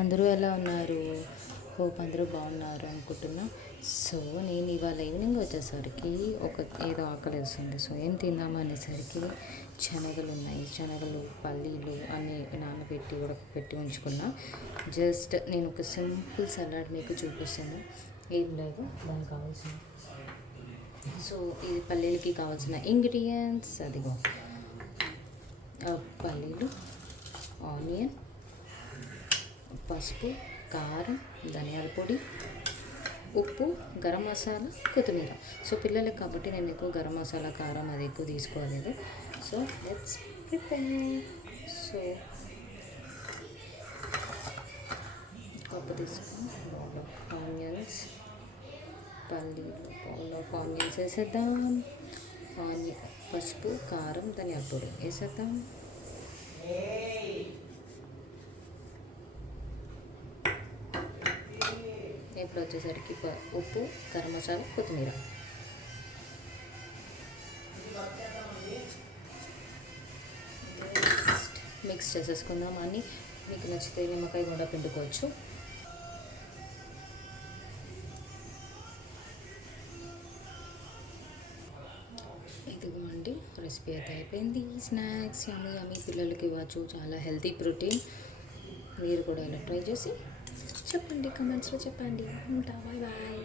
అందరూ ఎలా ఉన్నారు? హోప్ అందరూ బాగున్నారు అనుకుంటున్నా. సో నేను ఇవాళ ఈవినింగ్ వచ్చేసరికి ఏదో ఆకలేస్తుంది. సో ఏం తిందామా అనేసరికి శనగలు ఉన్నాయి, శనగలు పల్లీలు అన్నీ నానబెట్టి ఉడకపెట్టి ఉంచుకున్నా. జస్ట్ నేను ఒక సింపుల్ సలాడ్ మీకు చూపిస్తాను. ఏం లేదు దానికి కావాల్సిన, సో ఇది పల్లీలకి కావాల్సిన ఇంగ్రీడియంట్స్ అదిగో పల్లీలు, ఆనియన్, పసుపు, కారం, ధనియాల పొడి, ఉప్పు, గరం మసాలా, కొత్తిమీర. సో పిల్లలకి కాబట్టి నేను ఎక్కువ గరం మసాలా, కారం అది ఎక్కువ తీసుకోలేదు. So let's prepare. So cup తీసుకొని బౌల్ ఆఫ్ ఆనియన్స్, పల్లీలు బౌల్ ఆఫ్ ఆనియన్స్ వేసేద్దాం. పసుపు, కారం, ధనియాల పొడి వేసేద్దాం. ఇప్పుడు వచ్చేసరికి ఉప్పు, గరం మసాలా, కొత్తిమీర. మిక్స్ చేసేసుకుందాం. అని మీకు నచ్చితే నిమ్మకాయ కూడా పిండుకోవచ్చు. ఇదిగోండి రెసిపీ అయితే అయిపోయింది. స్నాక్స్ యమ్మీ యమ్మీ పిల్లలకి ఇవ్వచ్చు. చాలా హెల్తీ ప్రోటీన్. మీరు కూడా ఇలా ట్రై చేసి చెప్పండి, కమెంట్స్లో చెప్పండి. ఉంటా, బాయ్ బాయ్.